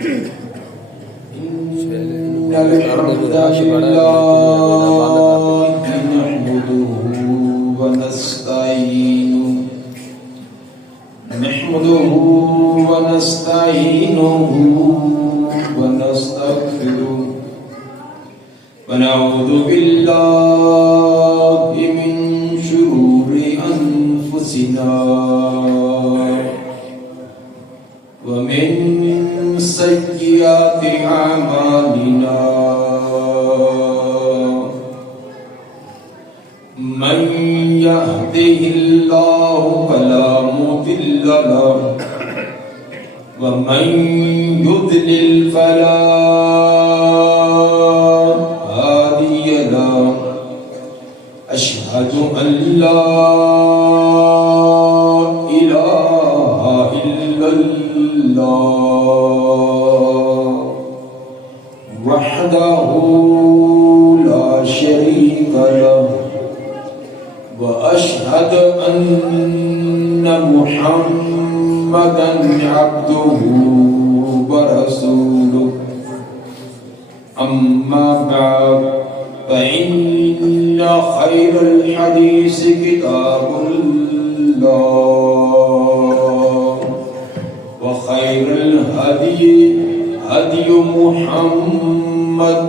إن الحمد لله نحمده ونستعينه ونستغفره ونعوذ بالله من شرور أنفسنا ومن سيئات أعمالنا من يهده الله فلا مضل له ومن يضلل فلا هادي له أشهد أن لا إله إلا الله وحده لا شريك له وأشهد أن محمدًا عبده ورسوله أما بعد فإن خير الحديث كتاب الله وخير الهدي هدي محمد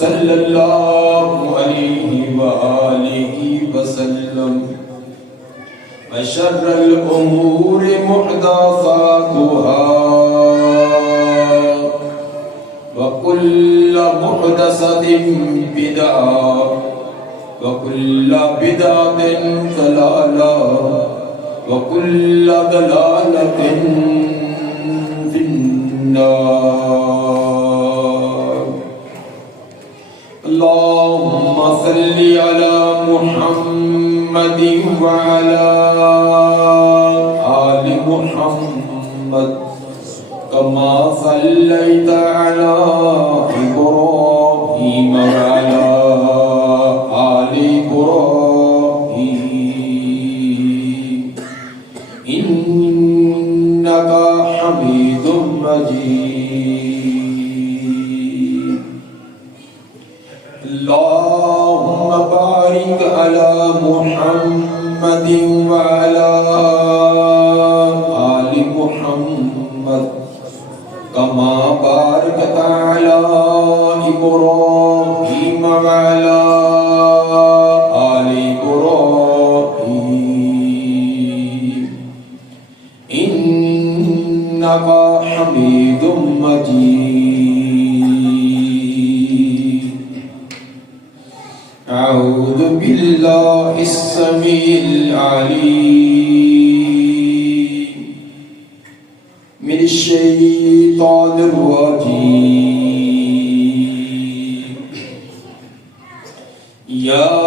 صلى الله عليه وآله وسلم وشر الأمور محدثاتها وكل محدثة بدعة وكل بدعة ضلالة وكل ضلالة في النار. اللهم صل على محمد وعلى آل محمد كما صليت على إبراهيم وعلى آل إبراهيم إنك حميد مجيد. اللهم بارك على محمد وعلى آل محمد كما باركت على إبراهيم وعلى آل إبراهيم إنك حميد مجيد. أعوذ بالله السميع العليم من الشيطان الرجيم. يا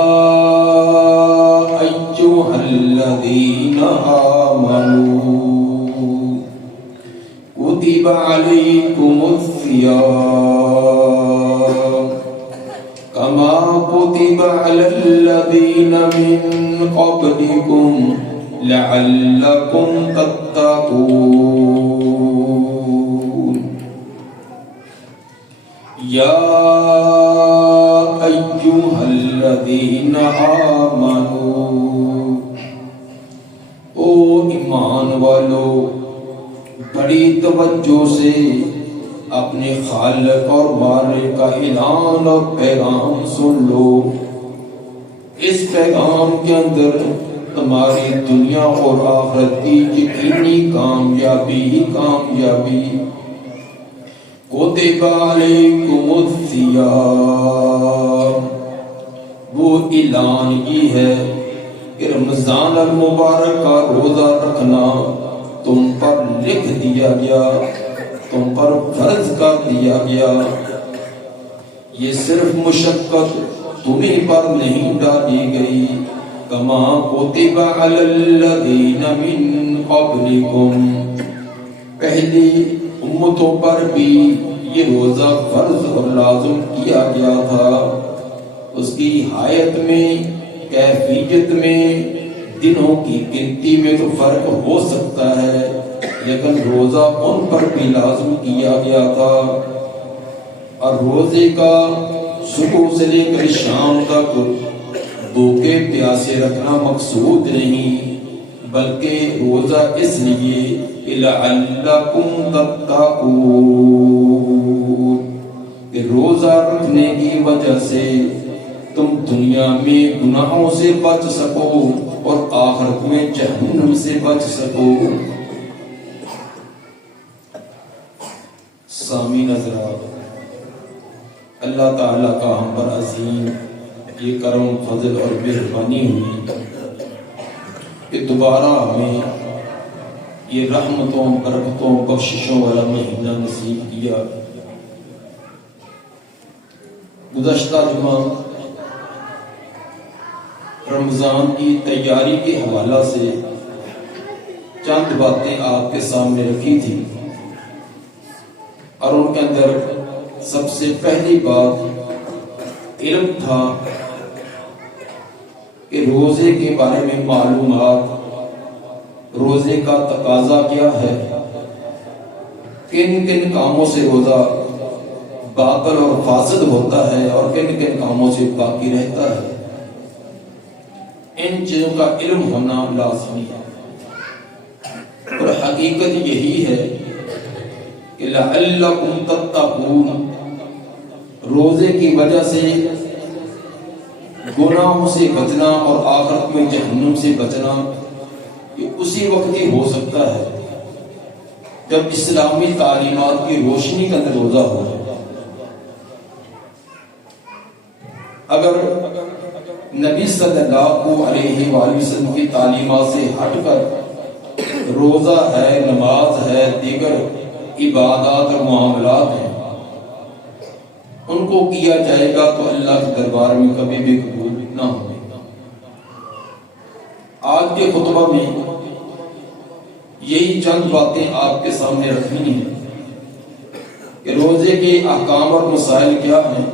أيها الذين آمنوا كتب عليكم الصيام كما كتب على الذين من قبلكم لعلكم تتقون. يا أيها الذين آمنوا او ایمان والو بڑی توجہ سے اپنے خالق اور بارے کا اعلان اور پیغام سن لو. اس پیغام کے اندر تمہاری دنیا اور آخرت کی یقینی کامیابی ہی کامیابی. کتب علیکم الصیام، وہ اعلان کی ہے کہ رمضان المبارک کا روزہ رکھنا تم پر لکھ دیا گیا، تم پر فرض کر دیا گیا. یہ صرف مشقت تمہیں پر نہیں ڈالی گئی. کما کتب علی الذین من قبلکم، پہلی امتوں پر بھی یہ روزہ فرض اور لازم کیا گیا تھا. اس کی حیت میں، کیفیت میں، دنوں کی گنتی میں تو فرق ہو سکتا ہے، لیکن روزہ ان پر بھی لازم کیا گیا تھا، اور روزے کا صبح سے لے کر شام تک بھوکے پیاسے رکھنا مقصود نہیں، بلکہ روزہ اس لیے لعلکم تتقون کہ روزہ رکھنے کی وجہ سے تم دنیا میں گناہوں سے بچ سکو اور آخرت میں جہنم سے بچ سکو۔ سامعین حضرات، اللہ تعالیٰ کا ہم پر عظیم یہ کرم فضل اور مہربانی ہوئی کہ دوبارہ ہمیں یہ رحمتوں برکتوں بخششوں والا مہینہ نصیب کیا۔ گزشتہ جمعہ رمضان کی تیاری کے حوالہ سے چند باتیں آپ کے سامنے رکھی تھی، اور ان کے اندر سب سے پہلی بات علم تھا کہ روزے کے بارے میں معلومات، روزے کا تقاضا کیا ہے، کن کن کاموں سے روزہ باطل اور فاسد ہوتا ہے اور کن کن کاموں سے باقی رہتا ہے، ان چیزوں کا علم ہونا لازمی ہے۔ اور حقیقت یہی ہے کہ لعلکم تتقون، روزے کی وجہ سے گناہوں سے بچنا اور آخرت میں جہنم سے بچنا یہ اسی وقت ہی ہو سکتا ہے جب اسلامی تعلیمات کی روشنی کا اندر روزہ ہو۔ اگر نبی صلی اللہ علیہ وآلہ وسلم کی تعلیمات سے ہٹ کر روزہ ہے، نماز ہے، دیگر عبادات اور معاملات ہیں، ان کو کیا جائے گا تو اللہ کے دربار میں کبھی بھی قبول نہ ہو۔ آج کے خطبہ میں یہی چند باتیں آپ کے سامنے رکھنی ہیں کہ روزے کے احکام اور مسائل کیا ہیں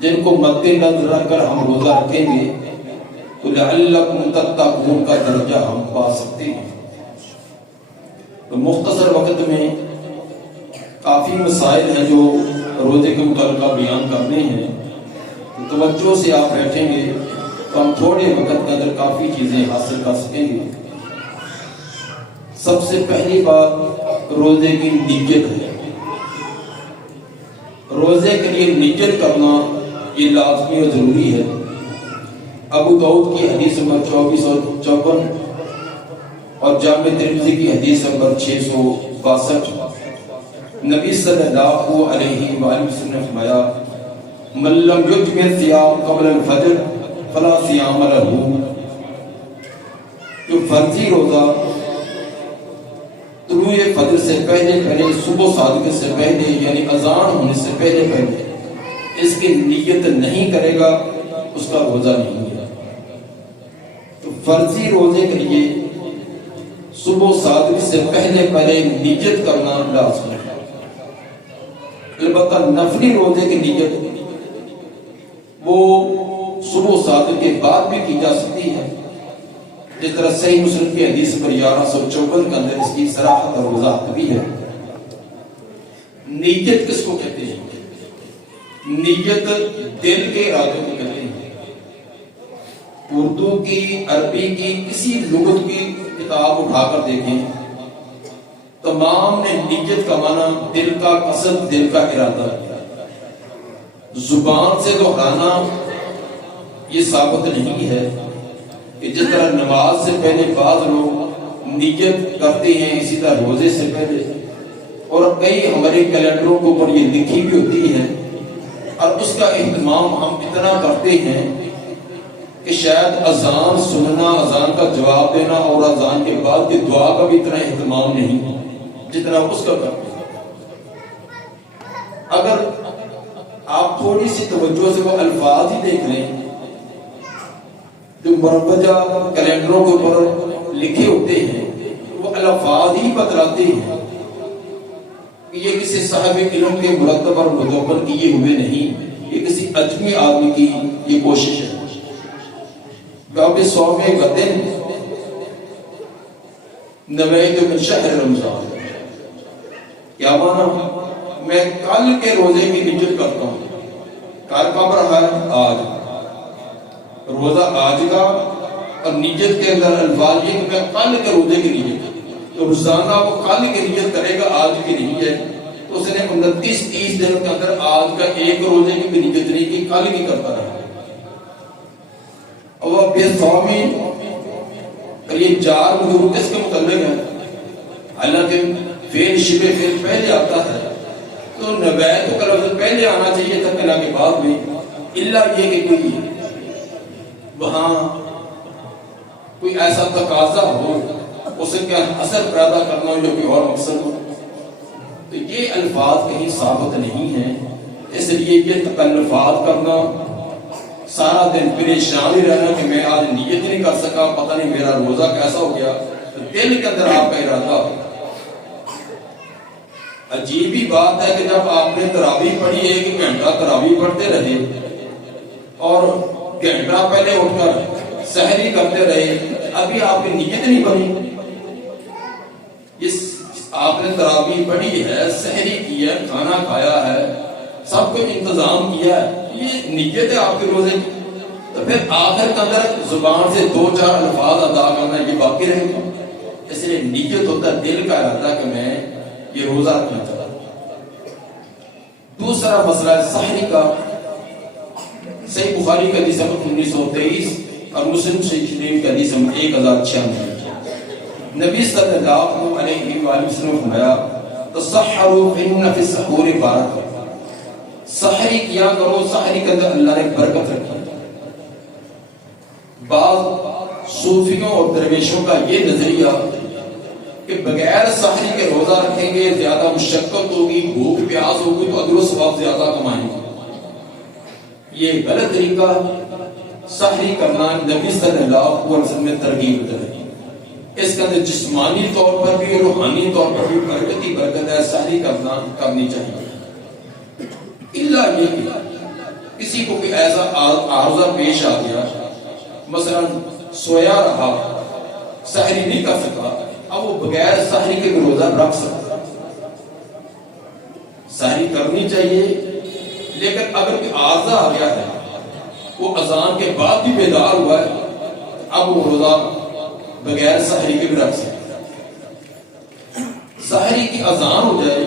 جن کو مد نظر رکھ کر ہم روزہ رکھیں گے تو لعلکم تتقون کا درجہ ہم پا سکتے ہیں۔ تو مختصر وقت میں کافی مسائل ہیں جو روزے کے متعلقہ بیان کرنے ہیں، تو توجہ سے آپ بیٹھیں گے تو ہم تھوڑے وقت کے اندر کافی چیزیں حاصل کر سکیں گے۔ سب سے پہلی بات روزے کی نیت ہے۔ روزے کے لیے نیت کرنا یہ لازمی اور ضروری ہے۔ ابو داؤد کی حدیث نمبر 2454 اور جامع ترمذی کی حدیث نمبر 662، نبی صلی اللہ علیہ وآلہ وسلم نے فرمایا من لم یجمع الصیام قبل الفجر فلا صیام لہ، جو فرضی روزہ طلوع فجر سے پہلے صبح صادق سے پہلے یعنی اذان ہونے سے پہلے اس کی نیت نہیں کرے گا اس کا روزہ نہیں ہے۔ تو فرضی روزے کے لیے صبح صادق سے پہلے نیت کرنا لازمی ہے۔ البتہ نفلی روزے کی نیت وہ صبح صادق کے بعد بھی کی جا سکتی ہے، جس طرح صحیح مسلم کی حدیث پر 1154 کے اندر اس کی صراحت اور وضاحت بھی ہے۔ نیت کس کو کہتے ہیں؟ نیت دل کے ارادوں کو کہتے ہیں۔ اردو کی، عربی کی، کسی لغت کی کتاب اٹھا کر دیکھیں، تمام نے نیت کا معنی دل کا قصد، دل کا ارادہ۔ زبان سے دہرانا یہ ثابت نہیں ہے کہ جس طرح نماز سے پہلے بعض لوگ نیت کرتے ہیں، اسی طرح روزے سے پہلے، اور کئی ہمارے کیلنڈروں کے اوپر یہ لکھی بھی ہوتی ہے، اور اس کا اہتمام ہم اتنا کرتے ہیں کہ شاید اذان سننا، اذان کا جواب دینا اور اذان کے بعد کی دعا کا بھی اتنا اہتمام نہیں جتنا اس کا کرتے ہیں۔ اگر آپ تھوڑی سی توجہ سے وہ الفاظ ہی دیکھ لیں جو مروجہ کیلنڈروں کے اوپر لکھے ہوتے ہیں، وہ الفاظ ہی بتلاتے ہیں کہ یہ کسی صاحب علم کے مرتب اور مدون کیے ہوئے نہیں، یہ کسی اجمی آدمی کی یہ کوشش ہے۔ کیونکہ 100 غدن نویت من شہر رمضان، کیا مانا؟ میں کل کے روزے کی نیت کرتا ہوں. کل کب رہا ہے؟ آج. روزہ آج کا، اور نیت کے اندر الفاظ یہ کہ میں کل کے روزے کی نیت. تو روزانہ وہ کل کی نیت کرے گا، آج کی نہیں ہے. تو اس نے 29-30 دن کے اندر آج کا ایک روزے کی بھی نیت نہیں کی، کل کی کرتا رہا. اور وہ بے سومی، یہ 4 وجوہ کس کے متعلق ہے؟ حالانکہ فعل شبہ فعل پہلے آتا ہے، تو نویت کا لفظ پہلے آنا چاہیے تھا کلا کے بعد بھی، الا یہ کہ کوئی وہاں کوئی ایسا تقاضا ہو، اسے کیا اثر پیدا کرنا ہو جو کوئی اور مقصد ہو. تو یہ الفاظ کہیں ثابت نہیں ہیں، اس لیے یہ تکلفات کرنا، سارا دن پریشانی رہنا کہ میں آج نیت نہیں کر سکا، پتہ نہیں میرا روزہ کیسا ہو گیا. تو دل کے اندر آپ کا ارادہ ہو. عجیب ہی بات ہے کہ جب آپ نے تراویح پڑھی، 1 گھنٹہ تراویح پڑھتے رہے اور گھنٹہ پہلے اٹھ کر سحری کرتے رہے، ابھی آپ کی نیت نہیں بنی. آپ نے تراویح پڑھی ہے، سحری کی ہے، کھانا کھایا ہے، سب کچھ انتظام کیا ہے، یہ نیت ہے آپ کے روزے کی. تو پھر آخر کے اندر زبان سے 2-4 الفاظ ادا کرنا یہ باقی رہے گا. اس لیے نیت ہوتا ہے دل کا ارادہ کہ میں یہ روزہ رکھنا چاہتا ہوں. دوسرا مسئلہ ہے سحری کا. صحیح بخاری کا حدیث نمبر 1923 اور مسلم شریف کا حدیث نمبر 1096. نبی صلی اللہ علیہ وآلہ وسلم نے فرمایا تصحروا فإن فی السحور برکۃ. سحری کیا کرو، سحری کے اندر اللہ نے برکت رکھی. بعض صوفیوں اور درویشوں کا یہ نظریہ کہ بغیر سحری کے روزہ رکھیں گے زیادہ مشقت ہوگی، بھوک پیاس ہوگی تو اجر و ثواب زیادہ کمائیں گے. یہ غلط طریقہ. سحری کرنا نبی صلی اللہ علیہ وسلم نے ترغیب دی. اس کے اندر جسمانی طور پر بھی روحانی طور پر بھی برکت ہی برکت ہے. سحری کرنی چاہیے. الا یہ کہ کسی کو بھی ایسا عارضہ پیش آ گیا، مثلا سویا رہا، سحری نہیں کر سکا، اب وہ بغیر سحری کے بھی روزہ رکھ سکتا. سحری کرنی چاہیے، لیکن اگر کوئی عارضہ آ گیا ہے، وہ اذان کے بعد بھی بیدار ہوا ہے، اب وہ روزہ بغیر سحری کے بھی رکھ سکتے. سحری کی اذان ہو جائے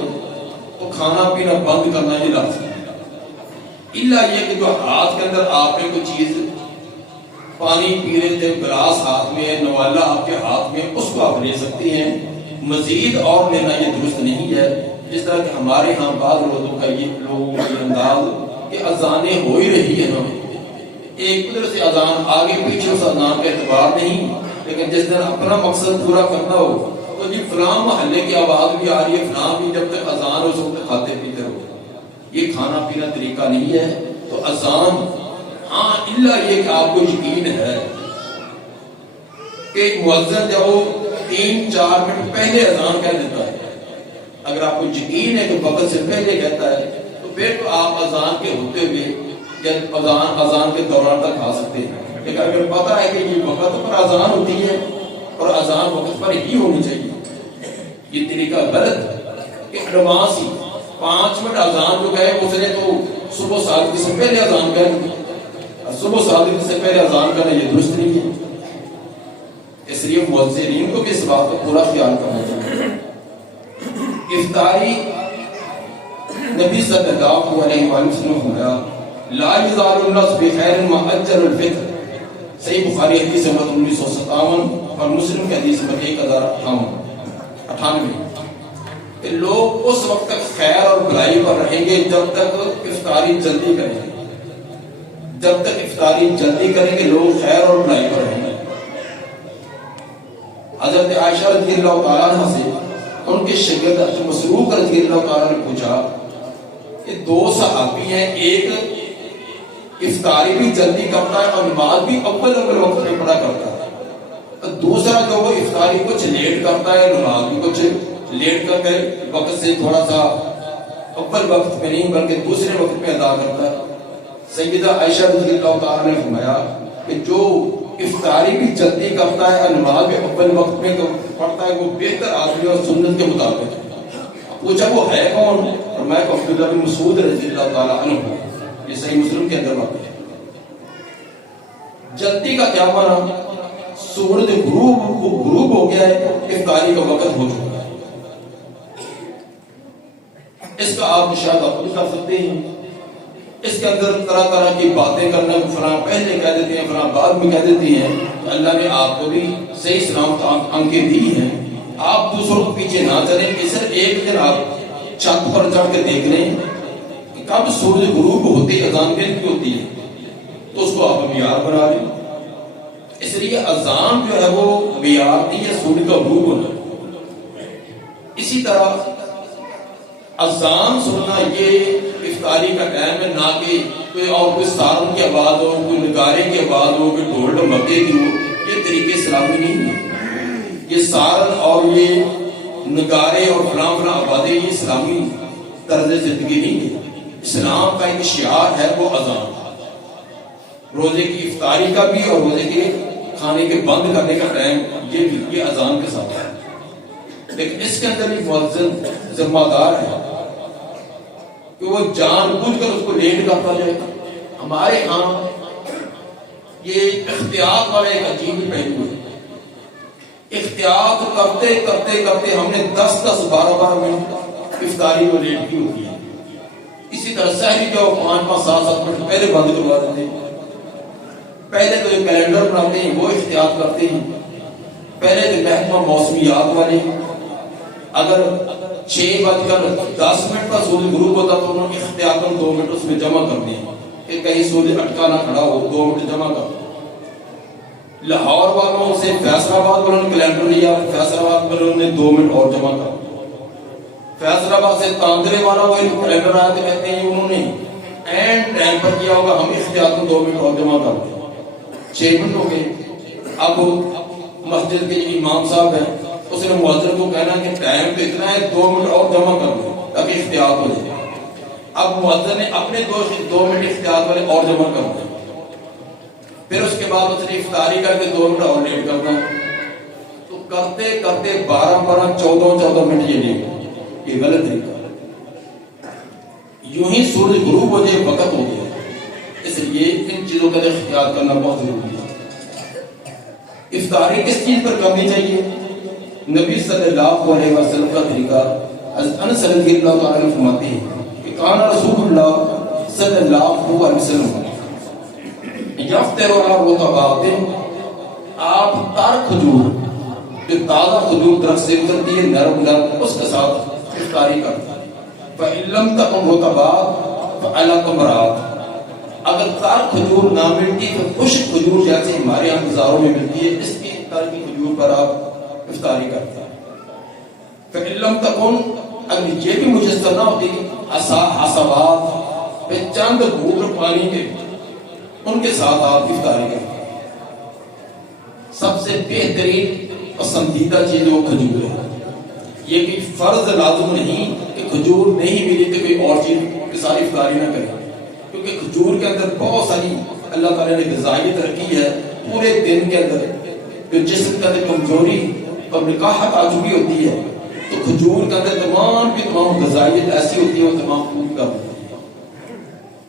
تو کھانا پینا بند کرنا یہ لازم ہے. الا یہ کہ جو ہاتھ کے اندر آپ نے کوئی چیز، پانی پی رہے تھے، گلاس ہاتھ میں ہے، نوالا آپ کے ہاتھ میں، اس کو آپ لے سکتی ہیں. مزید اور لینا یہ درست نہیں ہے. جس طرح کہ ہمارے ہاں بعض لوگوں کا یہ انداز کہ اذانیں ہو ہی رہی ہیں، ایک ادھر سے اذان آگے پیچھے، اس اذان کا اعتبار نہیں، لیکن جس دن اپنا مقصد پورا کرنا ہو تو جی فلاں محلے کی آواز بھی آ رہی ہے، فلاں بھی، جب تک اذان ہو اس وقت کھاتے پیتے رہو. یہ کھانا پینا طریقہ نہیں ہے. تو اذان، ہاں الا یہ کہ آپ کو یقین ہے کہ مؤذن جب وہ 3-4 منٹ پہلے اذان کہہ دیتا ہے، اگر آپ کو یقین ہے کہ وقت سے پہلے کہتا ہے تو پھر تو آپ اذان کے ہوتے ہوئے یا اذان کے دوران تک کھا سکتے ہیں. لیکن اگر پتہ ہے کہ یہ وقت پر اذان ہوتی ہے اور اذان وقت پر ہی ہونی چاہیے، یہ طریقہ غلط. کہ ایڈوانس ہی 5 منٹ اذان جو کہے اس نے تو صبح سادگی سے پہلے اذان کہہ، صبح سادگی سے پہلے اذان کرنا یہ درست نہیں ہے. اس لیے مؤذنین کو بھی اس بات کا پورا خیال کرنا چاہیے. افطاری نبی صلی اللہ علیہ وسلم نے فرمایا لا یزال الناس بخیر ما اجل الفطر. صحیح بخاری حدیث نمبر 1957 اور مسلم کی حدیث نمبر 1098. کہ لوگ اس وقت تک خیر اور بھلائی پر رہیں گے جب تک افطاری جلدی کریں گے. جب تک افطاری جلدی کریں گے لوگ خیر اور بھلائی پر رہیں گے. حضرت عائشہ رضی اللہ تعالیٰ عنہ سے ان کے شاگرد حضرت مسروق رضی اللہ تعالیٰ نے پوچھا کہ 2 صحابی ہیں، ایک افطاری بھی جلدی کرتا ہے اور نماز بھی اول وقت میں پڑھا کرتا ہے، دوسرا جو وہ افطاری کچھ لیٹ کرتا ہے، نماز بھی کچھ لیٹ کر کے وقت سے تھوڑا سا اول وقت میں نہیں بلکہ دوسرے وقت میں ادا کرتا ہے. سیدہ عائشہ رضی اللہ تعالیٰ نے فرمایا کہ جو افطاری بھی جلدی کرتا ہے، نماز بھی اول وقت میں پڑھتا ہے، وہ بہتر آدمی اور سنت کے مطابق ہے۔ پوچھا وہ ہے کون؟ اور میں عبداللہ بن مسعود رضی اللہ تعالیٰ عنہ، یہ صحیح مسلم کے اندر واقع ہے۔ جلدی کا کیا معنی؟ سورج غروب ہو گیا ہے، افطاری کا وقت ہو چکا ہے۔ اس کا آپ مشاہدہ خود کر سکتے ہیں۔ اس کے اندر طرح طرح کی باتیں کرنا، فلاں پہلے کہہ دیتے ہیں، فلاں بعد میں کہہ دیتی ہیں۔ اللہ نے آپ کو بھی صحیح سلامت آنکھیں دی ہیں، آپ دوسروں کو پیچھے نہ چلیں کہ صرف ایک دن آپ چھت پر چڑھ کے دیکھ لیں کہ کب سورج غروب ہوتی اذان دل کی ہوتی ہے، تو اس کو آپ معیار بنا لیں۔ اس لیے اذان جو ہے وہ معیار نہیں ہے سورج کا غروب ہونا۔ اسی طرح اذان سننا یہ افطاری کا ٹائم ہے، نہ کہ کوئی سارن کی آواز ہو، کوئی نگارے کی آواز ہو، کوئی ڈھول ڈھمکے کی ہو۔ یہ طریقے اسلامی نہیں ہے۔ یہ سارن اور یہ نگارے اور فلاں فلاں آوازیں یہ اسلامی طرز زندگی نہیں ہے۔ اسلام کا ایک شعار ہے وہ اذان، روزے کی افطاری کا بھی اور روزے کے کھانے کے بند کرنے کا ٹائم یہ اذان کے ساتھ ہے۔ لیکن اس کے اندر بھی مؤذن ذمہ دار ہے کہ وہ جان بوجھ کر اس کو لیٹ کرتا جائے۔ ہمارے ہاں یہ احتیاط والا ایک عجیب پہلو ہے۔ احتیاط کرتے کرتے کرتے ہم نے 10 12 منٹ افطاری میں لیٹ کی ہوتی ہے۔ اسی طرح سحری جو 5 7 منٹ پہلے بند کروا دیتے ہیں۔ پہلے تو جو کیلنڈر بناتے ہیں وہ احتیاط کرتے ہیں۔ پہلے تو محکمہ موسمیات والے اگر 6:10 پر سورج غروب ہوتا تو انہوں نے احتیاطاً 2 منٹ اس میں جمع کر دیے کہ کہیں سورج اٹکا نہ کھڑا ہو، 2 منٹ جمع کر۔ لاہور والوں سے فیصل آباد والوں نے کیلنڈر لیا، فیصل آباد والوں نے 2 منٹ اور جمع کر۔ فیصل آباد سے تاندرے والا وہ کیلنڈر آیا تو کہتے ہیں انہوں نے اینڈ ٹائم پر کیا ہوگا، ہم احتیاطاً 2 منٹ اور جمع کر دیں۔ 6 منٹ ہو گئے۔ اب مسجد کے امام صاحب ہیں، اس نے مؤذن کو کہنا کہ ٹائم تو اتنا ہے، 2 منٹ اور جمع کر دو تاکہ احتیاط ہو جائے۔ اب مؤذن نے اپنے 2 منٹ احتیاط والے اور جمع کر دیں۔ پھر اس کے بعد اس نے افطاری کر کے 2 منٹ اور لیٹ کرنا، تو کرتے کرتے 12 14 منٹ یہ لیٹ، یہ غلط طریقہ۔ یوں ہی سورج غروب ہو جائے وقت ہو گیا۔ اس لیے ان چیزوں کا اختیار کرنا بہت ضروری ہے۔ افطاری کس چیز پر کرنی چاہیے؟ نبی صلی اللہ علیہ وسلم کا طریقہ انس رضی اللہ تعالیٰ عنہ فرماتے ہیں کہ کان رسول اللہ صلی اللہ علیہ وسلم یفطر علی رطبات، آپ تار کھجور جو تازہ کھجور درخت سے اترتی ہے نرم نرم، اس کے ساتھ افطاری کرتے ہیں۔ فإن لم تکن رطبات فعلی تمرات، اگر تار کھجور نہ ملتی تو خشک کھجور جیسے ہمارے یہاں بازاروں میں ملتی ہے، اس کی طرح کی کھجور پر آپ افطاری کرتے ہیں۔ فإن لم تکن، اگر یہ بھی میسر نہ ہوتی، حسابات پہ چند بوتل پانی کے ان کے ساتھ آپ افطاری کرتے ہیں۔ سب سے بہترین پسندیدہ چیز وہ کھجور ہے۔ یہ بھی فرض لازم نہیں کہ کھجور نہیں ملی تو کوئی اور چیز کے ساتھ افطاری نہ کریں، کیونکہ کھجور کے اندر بہت ساری اللہ تعالیٰ نے غذائی ترقی ہے۔ پورے دن کے اندر جو جسم کے اندر کمزوری اور نکاحت آ چکی ہوتی ہے، تو کھجور کے اندر تمام کی تمام غذائیت ایسی ہوتی ہے وہ تمام پوری کر دیتی ہے۔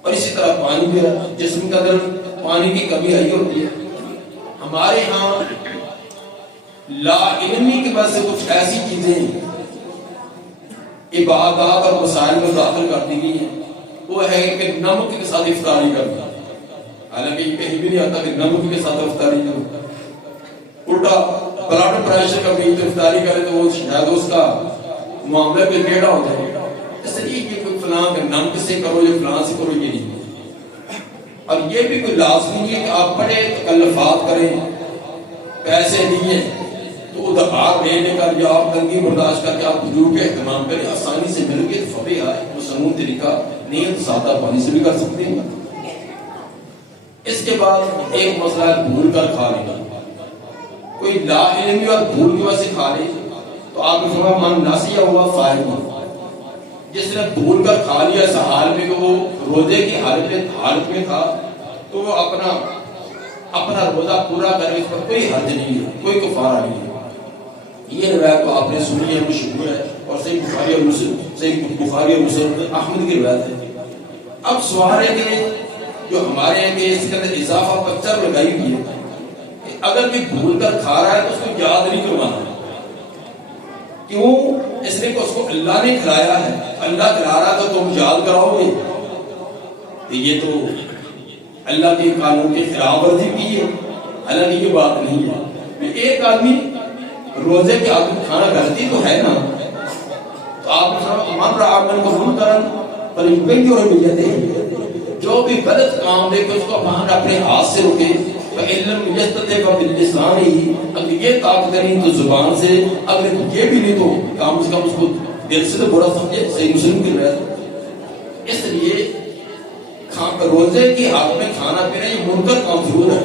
اور اسی طرح پانی بھی ہے، جسم کے اندر پانی کی کمی آئی ہوتی ہے۔ ہمارے ہاں لا علمی کی وجہ سے کچھ ایسی چیزیں عبادات اور مسائل میں داخل کر دی گئی ہیں، وہ ہے کہ نمک کے ساتھ افطاری کرنا۔ حالانکہ یہ کہیں بھی نہیں آتا کہ نمک کے ساتھ افطاری کرنا۔ الٹا بلڈ پریشر کا بھی افطاری کرے تو وہ شاید اس کا معاملہ بھی ٹیڑھا ہو جائے۔ اس لیے یہ کوئی فلاں کہ نمک سے کرو یا فلاں سے کرو، یہ نہیں۔ اور یہ بھی کوئی لازمی نہیں ہے کہ آپ بڑے تکلفات کریں، پیسے دیے تو ادھار لے لے کر یا آپ تنگی برداشت کر کے آپ کھجور کے اہتمام کریں۔ آسانی سے مل گئے فبے آئے، مسنون طریقہ نہیں ہے، سادہ پانی سے بھی کر سکتے ہیں۔ اس کے بعد ایک مسئلہ ہے بھول کر کھا لینا۔ کوئی لا علمی اور بھول کی وجہ سے کھا لے تو آپ نے فرمایا من ناسیہ ہوا فاعل ہوا۔ جس نے بھول کر کھا لیا اس حال میں کہ وہ روزے کی حالت میں تھا، تو وہ اپنا اپنا روزہ پورا کرے، اس پر کوئی حرج نہیں ہے، کوئی کفارہ نہیں ہے۔ یہ روایت تو آپ نے سنی ہے، مشہور ہے، اور صحیح بخاری اور مسلم احمد کی روایت ہے۔ اب سوال ہے کہ جو ہمارے ہیں کہ اس کے اندر اضافہ پچر لگائی ہوئی ہے کہ اگر کوئی بھول کر کھا رہا ہے تو اس کو یاد نہیں کروانا، کیوں؟ اس لیے کہ اس کو اللہ نے کھلایا ہے، اللہ کھلا رہا تو تم یاد کراؤ گے؟ یہ تو اللہ کے قانون کے خلاف ورزی کی ہے، حالانکہ یہ بات نہیں ہے۔ ایک آدمی روزے کے آدمی کھانا غلطی تو ہے نا، تو آپ من رہا من کو منکرن جو بھی غلط کام دیکھے اس کو اپنے ہاتھ سے روکے، اگر یہ طاقت نہیں تو زبان سے، اگر یہ بھی نہیں تو کم سے کم اس کو دل سے تو برا سمجھے۔ صحیح مسلم کی روایت۔ اس لیے روزے کی حالت میں کھانا پینا یہ منکر کام ضرور ہے،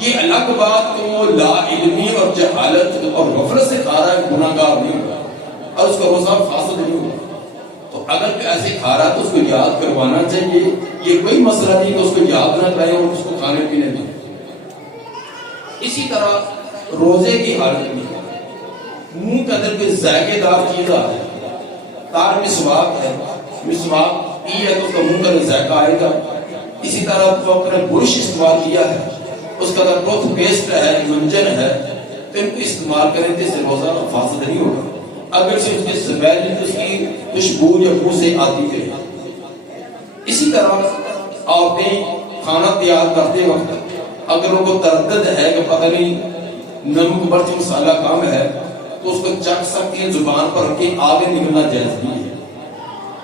یہ الگ بات کہ وہ لا علمی اور جہالت اور غفلت سے کھا رہا ہے، گناہ گار نہیں ہوگا اور اس کا روزہ فاسد نہیں ہوگا۔ تو اگر کوئی ایسے کھا رہا ہے تو اس کو یاد کروانا چاہیے، یہ کوئی مسئلہ نہیں کہ اس کو یاد نہ کرائے اور اس کو کھانے پینے دیں۔ اسی طرح روزے کی حالت میں منہ کے اندر کوئی ذائقے دار چیز آ ہے، تار مسواک ہے، مسواک پی ہے تو اس کا منہ کا ذائقہ آئے گا۔ اسی طرح تو اپنے برش استعمال کیا ہے، اس کا اگر ٹوتھ پیسٹ ہے، منجن ہے، تو ان کو استعمال کریں تو اس سے روزہ فاسد نہیں ہوگا، اگر سے اس کے سمیل اس کی خوشبو یا بو سے آتی کرے۔ اسی طرح آپ نے کھانا تیار کرتے وقت اگر ان کو تردد ہے کہ پتہ نہیں نمک مرچ مسالہ کم ہے تو اس کو چکھ سکتی ہیں، زبان پر رکھ کے آگے نکلنا جائز نہیں ہے،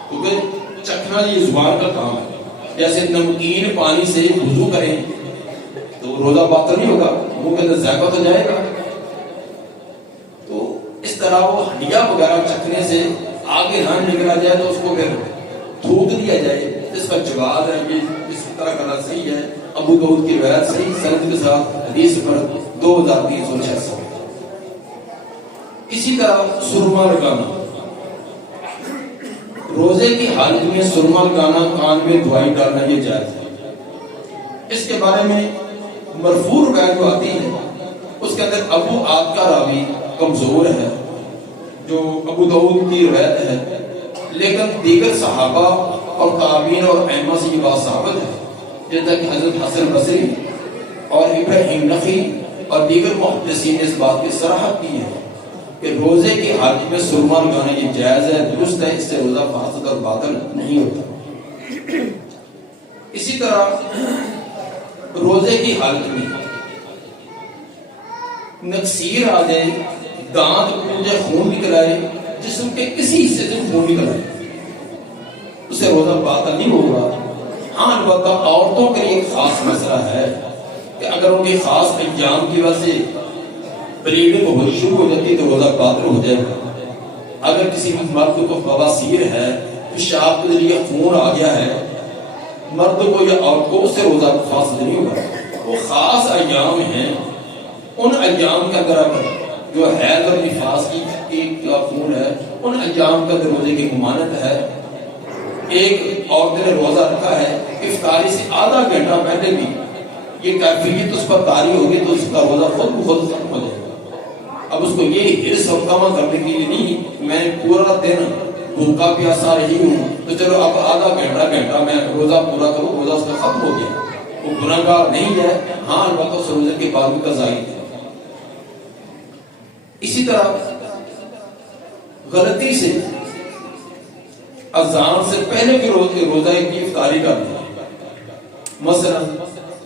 کیونکہ چکھنا یہ زبان کا کام ہے۔ جیسے نمکین پانی سے وضو کریں تو روزہ باطل نہیں ہوگا، منہ کے اندر ذائقہ تو جائے گا۔ تو اس طرح وہ ہڈیاں وغیرہ چکھنے سے آگے نہ نکلا جائے تو اس کو پھر تھوک دیا جائے، اس کا جواب ہے یہ اس طرح کرنا صحیح ہے۔ ابو داؤد کی روایت صحیح سند کے ساتھ حدیث نمبر 2366۔ اسی طرح سرما لگانا، روزے کی حالت میں سرما لگانا، کان میں دوائی ڈالنا یہ جائز ہے۔ اس کے بارے میں مرفوع روایت جو آتی ہے اس کے اندر ابو عاد کا راوی کمزور ہے، جو ابو داؤد کی روایت ہے، لیکن دیگر صحابہ اور تابعین اور ائمہ سے یہ بات ثابت ہے، جیسا کہ حضرت حسن بصری اور ابراہیم نخعی اور دیگر محدثین نے اس بات کی صراحت کی ہے کہ روزے کی حالت میں سرما لگانا یہ جائز ہے، درست ہے، اس سے روزہ فاسد اور باطل نہیں ہوتا۔ اسی طرح روزے کی حالت میں نکسیر آ جائے، دانت ٹوٹ جائے، خون نکل آئے، جسم کے کسی حصے سے خون نکل آئے، اس سے روزہ باطل نہیں ہوگا۔ ہاں البتہ عورتوں کے لیے ایک خاص مسئلہ ہے کہ اگر ان کے خاص ایام کی وجہ سے بلیڈنگ ہونی شروع ہو جاتی ہے تو روزہ باطل ہو جائے گا۔ اگر کسی مرد کو بواسیر ہے، پیشاب کے ذریعے خون آ گیا ہے، مرد کو یا عورت کو، اس سے روزہ فاسد نہیں ہوگا۔ وہ خاص ایام ہیں، ان ایام کے اندر جو حیض اور نفاس کی خون ہے، ان ایام کے اندر روزے کی ممانعت ہے۔ ایک عورت نے روزہ رکھا ہے، افطاری سے آدھا گھنٹہ پہلے بھی یہ کیفیت اس پر طاری ہوگی تو اس کا روزہ خود بخود ختم ہو جائے گا۔ اب اس کو یہ حرص اور کما کرنے کے لیے نہیں میں پورا دن بھوکا پیاسا رہی ہوں تو چلو اب آدھا گھنٹہ میں روزہ پورا کروں، روزہ اس کا ختم ہو گیا، وہ گناہ گار نہیں ہے۔ ہاں البتہ اس روزے کے بعد بھی قضائی ہے۔ اسی طرح غلطی سے اذان سے پہلے کے روزہ کی افطاری کر دی، مثلا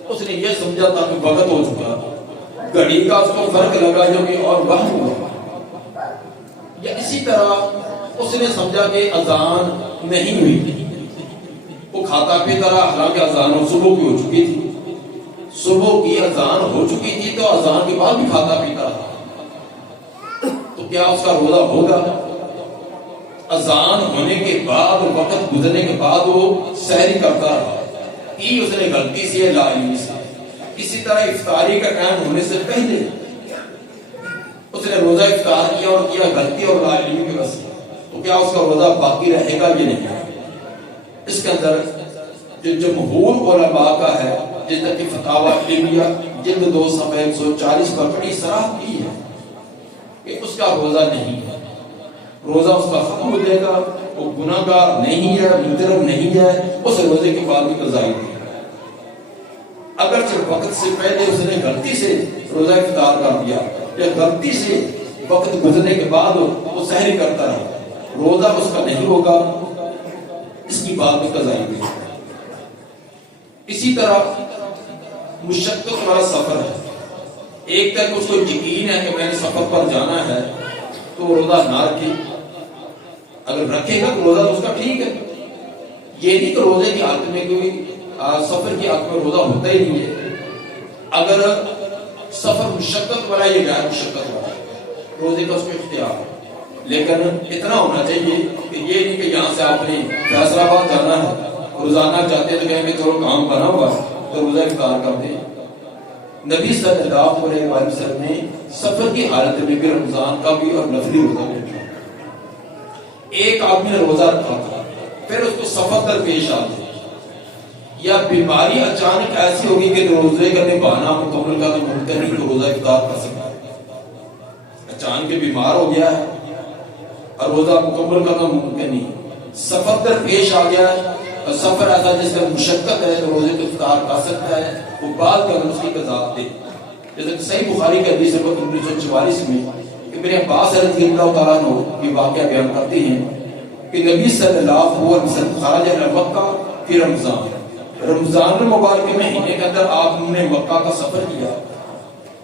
اس نے یہ سمجھا تھا کہ وقت ہو چکا، گھڑی کا اس کو فرق لگا جو کہ اور وہم ہوا، یا اسی طرح اس نے سمجھا کہ اذان نہیں ہوئی، وہ کھاتا پیتا رہا، حالانکہ اذان صبح کی ہو چکی تھی، صبح کی اذان ہو چکی تھی تو اذان کے بعد بھی کھاتا پیتا رہا، تو کیا اس کا روزہ ہوگا؟ اذان ہونے کے بعد، وقت گزرنے کے بعد وہ سحری کرتا رہا، یہ اس نے غلطی سے لا علمی سے۔ اسی طرح افطاری کا ٹائم ہونے سے پہلے اس نے روزہ افطار کیا اور کیا غلطی اور لا علمی کی وجہ سے، تو کیا اس کا روزہ باقی رہے گا یا نہیں؟ اس کے اندر جو جمہور علماء کا ہے، جس طرح کی فتاوی علمیہ جلد 2 صفحہ 140 پر بڑی صراحت کی ہے کہ اس کا روزہ نہیں ہے، روزہ اس کا ختم ہو جائے گا، وہ گناہ گار نہیں ہے، مجرم نہیں ہے، اس روزے کے بعد بھی قضا ہے۔ اگرچہ وقت سے پہلے اس نے غلطی سے روزہ افطار کر دیا یا غلطی سے وقت گزرنے کے بعد وہ سحری کرتا ہے، روزہ اس کا نہیں ہوگا، اس کی بات بھی قضا ہے۔ اسی طرح مشقت والا سفر ہے، ایک تک اس کو یقین ہے کہ میں نے سفر پر جانا ہے تو روزہ نہ رکھے، اگر رکھے گا تو روزہ تو اس کا ٹھیک ہے، یہ نہیں کہ روزے کی حالت میں کوئی سفر کی حالت میں روزہ ہوتا ہی نہیں ہے۔ اگر سفر مشقت والا یا غیر مشقت والا روزے کا اس کو اختیار ہے، لیکن اتنا ہونا چاہیے کہ یہ نہیں کہ یہاں سے آپ نے فیصل آباد جانا ہے، روزانہ جاتے ہیں تو کہیں گے چلو کام بنا ہوا تو روزہ افطار کر دیں۔ نبی صلی اللہ علیہ وسلم نے سفر کی حالت میں بھی رمضان کا بھی اور نفلی روزہ رکھا۔ ایک آدمی نے روزہ رکھا تھا، پھر اس کو سفر درپیش آ گئی یا بیماری اچانک ایسی ہوگی کہ روزے کا نبھانا مکمل کا تو ممکن نہیں، تو روزہ افطار کر سکتا ہے۔ اچانک بیمار ہو گیا ہے اور روزہ مکمل کرنا ممکن نہیں، سفر درپیش آ گیا ہے اور سفر ایسا جس کا مشقت ہے تو روزے کو افطار کر سکتا ہے، وہ بعد کا اس کی قضا دے۔ جیسے صحیح بخاری کی حدیث نمبر 1944 میں ابن عباس رضی اللہ تعالیٰ عنہ یہ واقعہ بیان کرتے ہیں کہ نبی صلی اللہ علیہ وسلم خرج الی مکہ فی رمضان المبارک مہینے کے اندر آپ نے مکہ کا سفر کیا،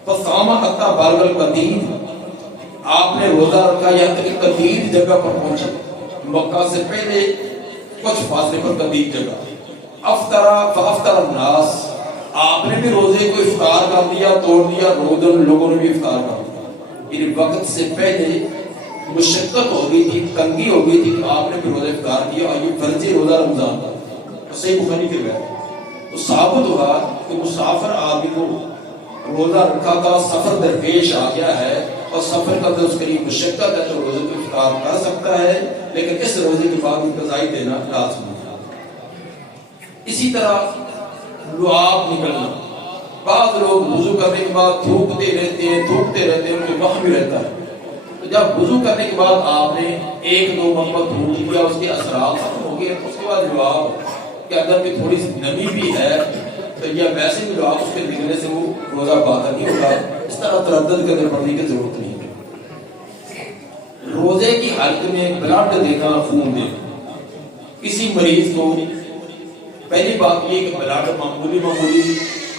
فصام حتی بلغ القدید، آپ نے روزہ رکھا یہاں تک کہ قدید جگہ پر پہنچے، مکہ سے پہلے کچھ فاصلے پر قدید جگہ۔ افطرا فافطر الناس، آپ نے بھی روزے کو افطار کر دیا، توڑ دیا، لوگوں نے بھی افطار کر دیا۔ ان وقت سے پہلے مشقت ہو گئی تھی، تنگی ہو گئی تھی کہ آپ نے بھی روزہ افطار کیا، اور یہ فرضی روزہ رمضان کا صحیح بخاری کے بعد تو ثابت ہوا کہ مسافر آدمی کو روزہ رکھا تھا، سفر درپیش آ گیا ہے اور سفر کا تو اس کے لیے مشقت ہے تو روزے کو افطار کر سکتا ہے، لیکن اس روزے کے بعد قضائی دینا لازمی ہے۔ اسی طرح لعاب نکلنا، بعض لوگ وضو کرنے کے بعد تھوکتے رہتے ہیں ان کو وہم بھی رہتا ہے، تو جب وضو کرنے کے بعد آپ نے 1-2 مرتبہ تھوک دیا، اس کے اثرات ختم ہو گئے، اس کے بعد لعاب کے اندر بھی تھوڑی سی نمی بھی ہے تو یا ویسے بھی لعاب اس کے نکلنے سے وہ روزہ باطل نہیں ہوگا، اس طرح تردد کرنے پڑنے کی ضرورت نہیں ہے۔ روزے کی حالت میں بلڈ دینا، خون دینا، کسی مریض کو پہلی بات یہ کہ بلڈ معمولی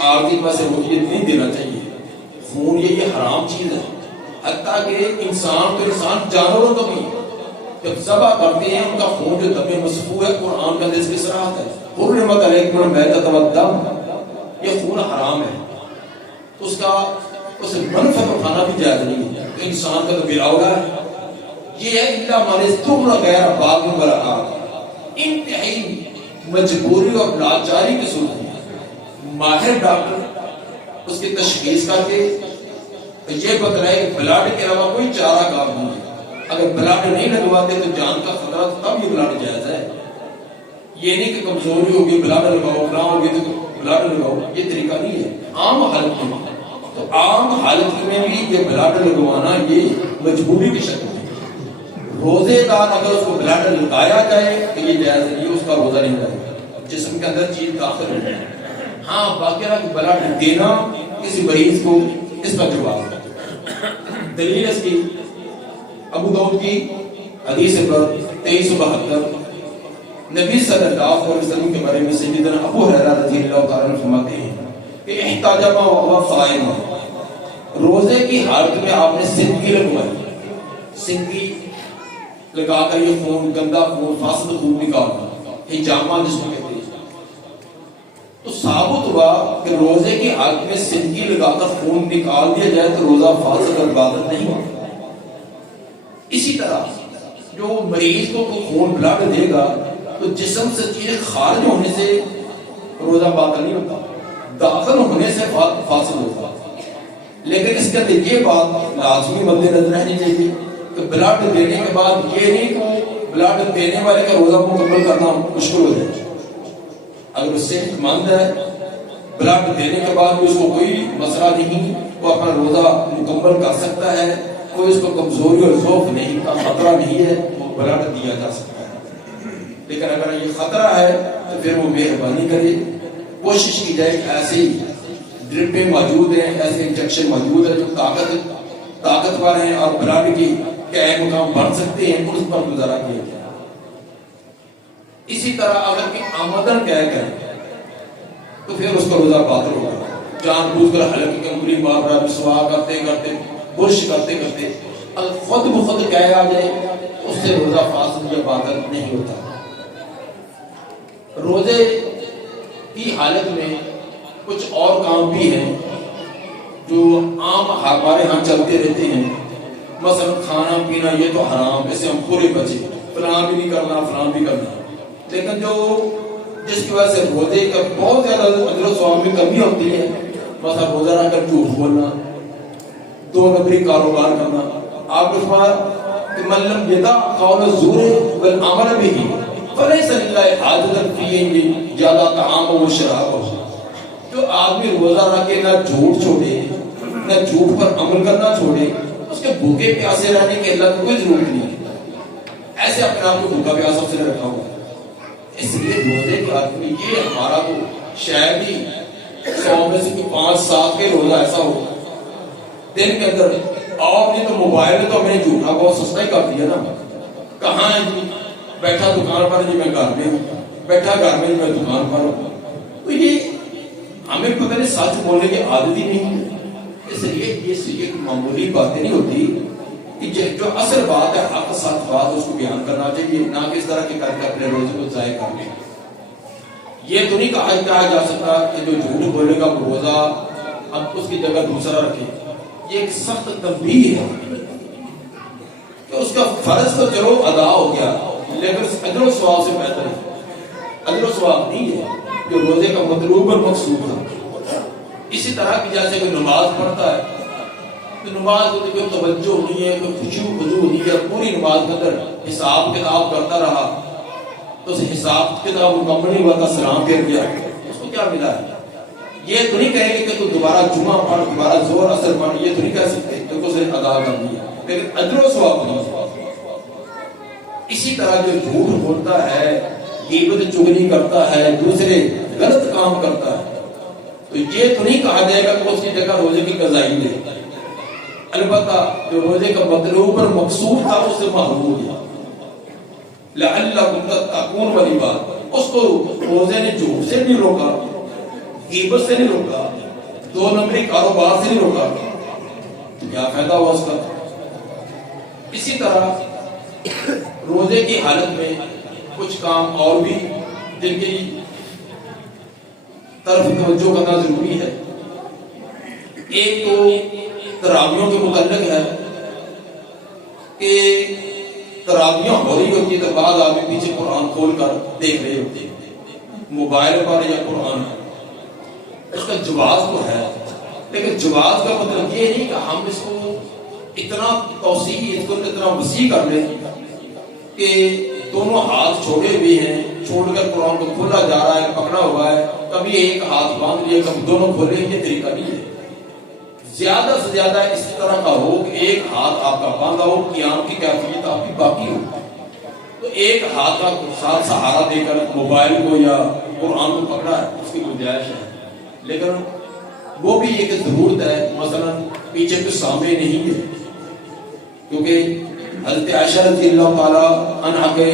عارضی وجہ سے یہ نہیں دینا چاہیے، خون یہ حرام چیز ہے، حتیٰ کہ انسان جانوروں کو بھی جب ذبح کرتے ہیں ان کا خون جو دم مسفوح ہے، قرآن کا اس کی صراحت ہے، حرمت علیکم المیتۃ والدم، یہ خون حرام ہے، اس سے منفعت اٹھانا بھی جائز نہیں ہے، تو انسان کا تو گراؤڑا ہے، یہ ہے الا من اضطر غیر باغ ولا عاد، انتہائی مجبوری اور لاچاری کی صورت میں ماہر ڈاکٹر اس کی تشخیص کر کے یہ بتلائے کہ بلڈ کے علاوہ کوئی چارہ کار نہیں ہے، اگر بلڈ نہیں لگواتے تو جان کا خطرہ، تب یہ بلڈ جائز ہے، یہ نہیں کہ کمزوری ہوگی بلڈ لگاؤ، نہ ہوگی تو بلڈ لگاؤ، یہ طریقہ نہیں ہے عام حالت میں، تو عام حالت میں بھی یہ بلڈ لگوانا یہ مجبوری کی شکل ہے، روزے دار اگر اس کو بلڈ لگایا جائے تو یہ جائز نہیں، اس کا روزہ نہیں جائے گا، جسم کے اندر چیز داخل ہو جائے، ہاں باقی رہا کہ بلڈ دینا کسی مریض کو، اس کا جواب ہے۔ دلیل اس کی ابو داؤد کی حدیث نمبر 2372، نبی صلی اللہ علیہ وسلم کے بارے میں سیدنا ابو ہریرہ رضی اللہ تعالیٰ عنہ فرماتے ہیں کہ احتجم وهو صائم، روزے کی حالت میں آپ نے سنگی لگوائی، سنگی لگا کر یہ خون، گندا خون، فاسد خون نکالنا، حجامہ جس کو کہتے ہیں، تو ثابت ہوا کہ روزے کی حالت میں سنگی لگا کر خون نکال دیا جائے تو روزہ فاسد اور باطل نہیں ہوتا۔ اسی طرح جو مریض کو خون بلڈ دے گا تو جسم سے چیز خارج ہونے سے روزہ باطل نہیں ہوتا، داخل ہونے سے فاسد ہوتا، لیکن اس کے اندر یہ بات لازمی مد نظر رہنی چاہیے کہ بلڈ دینے کے بعد یہ نہیں کہ بلڈ دینے والے کا روزہ مکمل کرنا مشکل ہو جائے، اگر وہ صحت مند ہے بلڈ دینے کے بعد بھی اس کو کوئی مسئلہ نہیں، وہ اپنا روزہ مکمل کر سکتا ہے، کوئی اس کو کمزوری اور ضعف نہیں کا خطرہ نہیں ہے، وہ بلڈ دیا جا سکتا ہے۔ لیکن اگر یہ خطرہ ہے تو پھر وہ مہربانی کرے، کوشش کی جائے کہ ایسے ہی ڈرپیں موجود ہیں، ایسے انجیکشن موجود ہیں جو طاقتور ہیں اور بلڈ کی قائم مقام بن سکتے ہیں، اس پر گزارا کیا جائے۔ اسی طرح اگر کہ آمدن کہہ گئے تو پھر اس کا روزہ باطل ہوگا، جان بوجھ کر حلق کی انگلی مار رہا ہے، مسواک کرتے کرتے برش کرتے کرتے خود بخود کہہ آ جائے، اس سے روزہ فاسد یا باطل نہیں ہوتا۔ روزے کی حالت میں کچھ اور کام بھی ہیں جو عام ہمارے ہاں چلتے رہتے ہیں، مثلا کھانا پینا یہ تو حرام، اس سے ہم پورے بچے، فلاں بھی نہیں کرنا فلاں بھی کرنا، لیکن جو جس کی وجہ سے روزے کا بہت زیادہ اجر و ثواب میں کمی ہوتی ہے، مثلا روزہ رکھ کر جھوٹ بولنا، دو نمبری کاروبار کرنا۔ آپ نے فرمایا کہ من لم یدع قول الزور والعمل به فلیس للہ حاجۃ فی زیادہ طعام و شراب۔ جو آدمی روزہ رکھ کے نہ جھوٹ چھوڑے نہ جھوٹ پر عمل کرنا چھوڑے، اس کے بھوکے پیاسے رہنے کی اللہ کو کوئی ضرورت نہیں ہے، ایسے اپنے آپ کو بھوکا پیاسا سے رکھا ہوا۔ اس لیے روزے کے آدمی یہ ہمارا تو شاید ہی 100 میں سے 5-7 کے روزہ ایسا ہو دن کے اندر، اور نہیں تو موبائل میں تو ہمیں جھوٹا بہت سستا ہی کر دیا نا، کہاں ہے جی بیٹھا دکان پر جی میں گھر میں ہوں، بیٹھا گھر میں میں دکان پر ہوں، تو یہ ہمیں پتہ نہیں سچ بولنے کی عادت ہی نہیں ہے۔ اس لیے یہ معمولی باتیں نہیں ہوتی، جو اصل بات ہے حق سچ بات اس کو بیان کرنا چاہیے، نہ کہ اس طرح کے کر کے اپنے روزے کو ضائع کر لیں۔ یہ تو نہیں کہا جا سکتا کہ جو جھوٹ بولے گا وہ روزہ اب اس کی جگہ دوسرا رکھے، یہ ایک سخت تنبیہ ہے کہ اس کا فرض تو چلو ادا ہو گیا، لیکن اجر و ثواب سے بہتر ہے، اجر و ثواب نہیں ہے جو روزے کا مطلوب اور مقصود تھا۔ اسی طرح کی جیسے کوئی نماز پڑھتا ہے تو نماز کو کوئی توجہ نہیں ہے، کوئی خشوع خضوع نہیں ہے، پوری نماز کے اندر حساب کتاب کرتا رہا تو اسے حساب کتاب مکمل نہیں ہوا تھا، سلام پھیر گیا، اس کو کیا ملا ہے؟ یہ تو نہیں کہیں گے کہ تو دوبارہ جمعہ پڑھ، دوبارہ زور اثر پڑھ، یہ تو نہیں کہہ سکتے کہ اسے ادا کرنی ہے، لیکن اجر و ثواب نہیں۔ اسی طرح جو جھوٹ بولتا ہے، غیبت چغلی کرتا ہے، دوسرے غلط کام کرتا ہے، تو یہ تو نہیں کہا جائے گا کہ اس کی جگہ روزے کی قضائی دے، البتہ جو روزے کا مطلوب اور مقصود تھا اس سے محروم ہو گیا۔ لعلکم تتقون والی بات، اس کو روزے نے جھوٹ سے نہیں روکا، غیبت سے نہیں روکا، دو نمبری کاروبار سے نہیں روکا، تو کیا فائدہ ہوا اس کا؟ اسی طرح روزے کی حالت میں کچھ کام اور بھی جن کی طرف توجہ کرنا ضروری ہے۔ ایک تو تراویحوں کے متعلق ہے کہ تراویح ہو رہی ہوتی ہے تو بعض آدمی پیچھے قرآن کھول کر دیکھ رہے ہوتے ہیں موبائل پر یا قرآن، اس کا جواز تو ہے، لیکن جواز کا مطلب یہ نہیں کہ ہم اس کو اتنا توسیع، اس کو اتنا وسیع کر لیں کہ دونوں ہاتھ چھوڑے ہوئے ہیں، چھوڑ کر قرآن کو کھولا جا رہا ہے، پکڑا ہوا ہے، کبھی ایک ہاتھ باندھ لیا کبھی دونوں کھولے، یہ طریقہ نہیں ہے۔ زیادہ سے زیادہ اس طرح کا ہو کہ ایک ہاتھ آپ کا باندھا ہو، قیام کی کیفیت آپ کی باقی ہو، تو ایک ہاتھ کا ساتھ سہارا دے کر موبائل کو یا قرآن کو پکڑا ہے، اس کی گنجائش ہے، لیکن وہ بھی ایک ضرورت ہے، مثلا پیچھے تو سامنے نہیں ہے، کیونکہ حضرت عائشہ رضی اللہ تعالی عنہا کے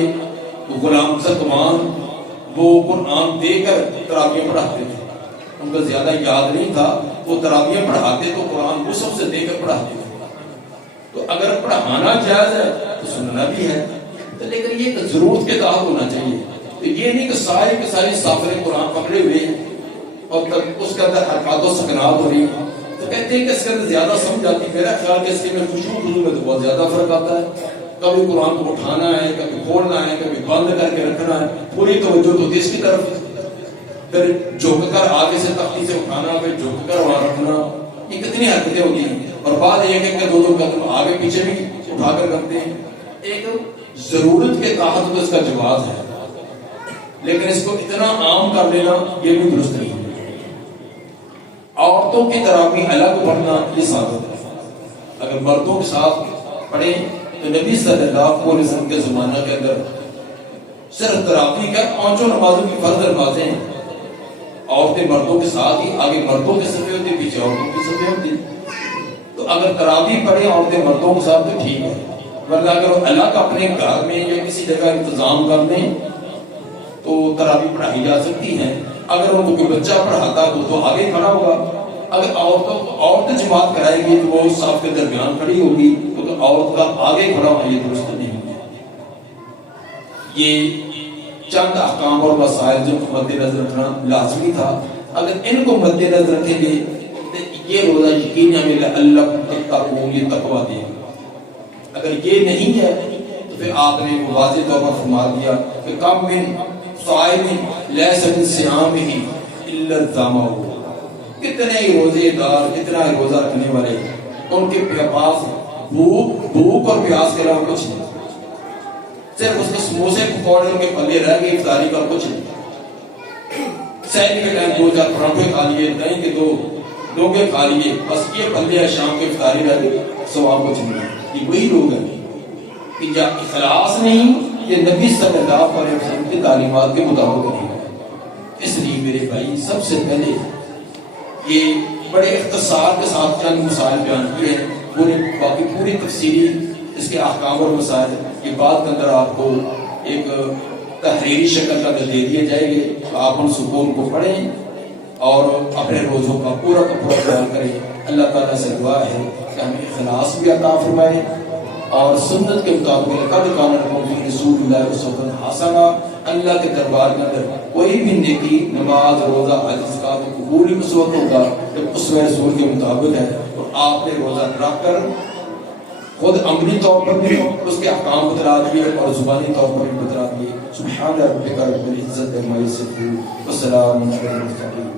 غلام زکوان وہ قرآن دے کر تراویح پڑھاتے تھے، ان کو زیادہ یاد نہیں تھا، وہ تراویح پڑھاتے تو قرآن مصحف سے دے کر پڑھاتے تھے، تو اگر پڑھانا جائز ہے تو سننا بھی ہے، لیکن یہ ضرورت کے تحت ہونا چاہیے، تو یہ نہیں کہ سارے کے سارے سافر قرآن پکڑے ہوئے اور اس کے اندر حرکات و سکنات ہو رہی، تو کہتے ہیں کہ اس کے اندر زیادہ سمجھ آتی، میرا خیال کہ اس کے میں خشوع خضوع میں تو بہت زیادہ فرق آتا ہے، کبھی قرآن کو اٹھانا ہے، کبھی کھولنا ہے، کبھی بند کر کے رکھنا ہے، پوری توجہ تو اس کی طرف، پھر جھک کر آگے سے تختی سے اٹھانا، پھر جھک کر وہاں رکھنا، یہ کتنی حرکتیں ہوتی ہیں، اور بعد ایک ایک کے دو دو قدم آگے پیچھے بھی اٹھا کر رکھتے ہیں۔ ایک ضرورت کے تحت تو اس کا جواز ہے، لیکن اس کو اتنا عام کر لینا یہ بھی درست نہیں ہے۔ عورتوں کی تراویح الگ پڑھنا یہ ثابت ہے. اگر مردوں کے ساتھ پڑھیں تو نبی صلی اللہ علیہ وسلم کے زمانہ کے اندر صرف تراویح کا 5 نمازوں کی فرض نمازیں ہیں. عورتیں مردوں کے ساتھ ہی، آگے مردوں کے صفے ہوتے پیچھے عورتوں کی صفے ہوتی. تو اگر تراویح پڑھیں عورتیں مردوں کے ساتھ تو ٹھیک ہے، ورنہ اگر وہ الگ اپنے گھر میں یا کسی جگہ انتظام کر لیں تو تراویح پڑھائی جا سکتی ہیں. اگر ان کو کوئی بچہ پڑھاتا ہے تو آگے کھڑا ہوگا. اگر عورت جماعت کرائے گی تو وہ صف کے درمیان کھڑی ہوگی، تو عورت کا آگے کھڑا ہونا یہ درست نہیں ہے. یہ چند احکام اور مسائل جو مد نظر رکھنا لازمی تھا. اگر ان کو مد نظر رکھیں گے تو یہ روزہ یقین ہے اللہ تقوی یہ تقویٰ دے گا. اگر یہ نہیں ہے تو پھر آپ نے واضح طور پر فرما دیا کہ کم من صائم لیس من صیامہ الا الظمأ، کتنے ہی روزے دار، کتنا ہی روزہ رکھنے والے ان کے پاس بھوک اور پیاس کے علاوہ کچھ نہیں. صرف اس کے سموسے پکوڑے ان کے پلے رہ گئے، افطاری کا کچھ نہیں. سحر کے ٹائم 2-4 پراٹھے کھا لیے، دہی کے 2 ڈوگے کھا لیے، بس یہ پلے شام کے افطاری رہ گئی، ثواب کچھ نہیں. یہ وہی لوگ ہیں کہ جا اخلاص نہیں، یہ نبی صلی اللہ علیہ وسلم کی تعلیمات کے مطابق نہیں ہے. اس لیے میرے بھائی سب سے پہلے یہ بڑے اختصار کے ساتھ چند مسائل بیان کیے ہیں. باقی پوری تفصیلی اس کے احکام اور مسائل یہ بات کے اندر آپ کو ایک تحریری شکل کا دے دیے جائیں گے. آپ ان سکون کو پڑھیں اور اپنے روزوں کا پورا خیال کریں. اللہ تعالیٰ سے دعا ہے کہ ہمیں اخلاص بھی عطا فرمائے اور سنت کے مطابق قد کان لکم فی رسول اللہ اسوۃ حسنہ. اللہ کے دربار کے اندر کوئی بھی نیکی، نماز، روزہ، حج کا قبول ہی اس وقت ہوگا جب اسوہ رسول کے مطابق ہے. اور آپ نے روزہ رکھ کر خود عملی طور پر بھی اس کے احکام بتلا دیے اور زبانی طور پر بھی بتلا دیے. سبحان ربک رب العزت عما یصفون وسلام علی المرسلین.